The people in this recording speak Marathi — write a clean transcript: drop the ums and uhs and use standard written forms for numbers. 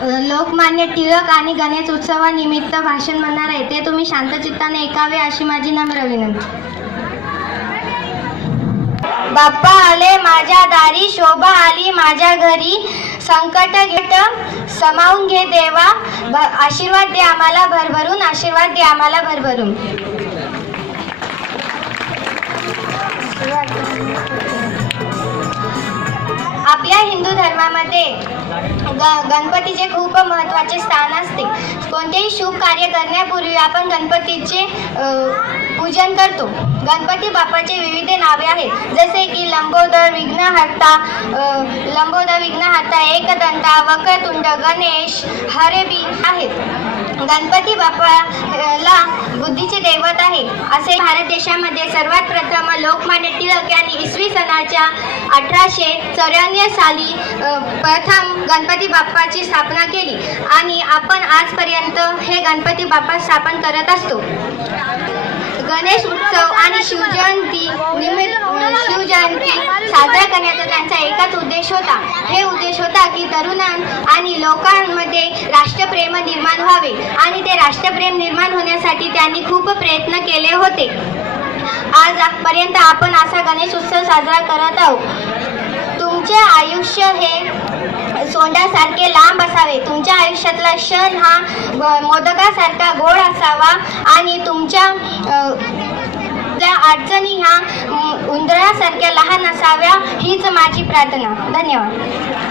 लोकमान्य टिळक आणि गणेश उत्सवानिमित्त भाषण म्हणणार आहे, ते तुम्ही शांतचित्ताने ऐकावे अशी माझी नम्र विनंती. बाप्पा आले माझ्या दारी, शोभा आली माझ्या घरी, संकट घेट समावून घे देवा, आशीर्वाद दे आम्हाला भरभरून, आशीर्वाद दे आम्हाला भरभरून. आपल्या हिंदू धर्मामध्ये गणपतीचे खूप महत्त्वाचे स्थान असते. कोणतेही शुभ कार्य करण्यापूर्वी आपण गणपतीचे पूजन करतो. गणपती बाप्पाचे विविध नावे आहेत, जसे की लंबोदर, विघ्नहर्ता, एकदंता, वक्रतुंड, गणेश, हरेबी आहेत. गणपती बाप्पाला बुद्धीचे दैवत आहे. असे भारत देशामध्ये सर्वात प्रथम लोकमान्य टिळक यांनी इसवी सनाच्या 1894 साली प्रथम गणपती बाप्पाची स्थापना केली आणि आपण आजपर्यंत हे गणपती बाप्पा स्थापन करत असतो. गणेश उत्सव आणि शिवजयंती साजरा करण्याचा त्यांचा एकच उद्देश होता. हे उद्देश होता की तरुणां आणि लोकांमध्ये राष्ट्रप्रेम निर्माण व्हावे आणि ते राष्ट्रप्रेम निर्माण होण्यासाठी त्यांनी खूप प्रयत्न केले होते. आजपर्यंत आपण असा गणेश उत्सव साजरा करत आहोत. तुमचे आयुष्य हे सोंडासारखे लांब असावे. तुमच्या आयुष्यातला क्षण हा मोदकासारखा गोड असावा आणि तुमच्या अडचणी ह्या उंदरासारख्या लहान असाव्या, हीच माझी प्रार्थना. धन्यवाद.